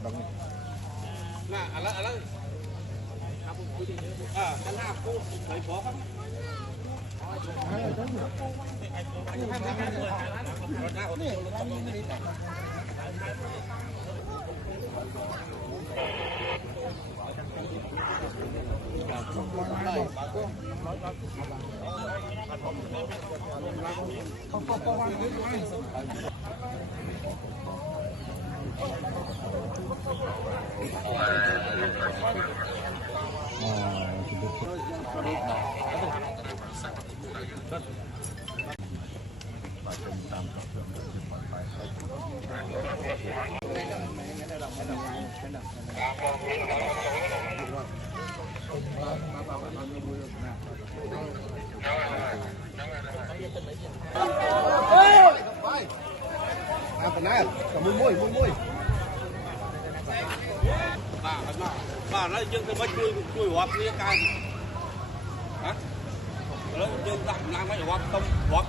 Nah, ala kan aku dari bawah kan. Benar, kamu mui. Bà nói dương cái bánh cùi hoặc như cái hả? Nó dương tặng làm mấy hoặc tông hoặc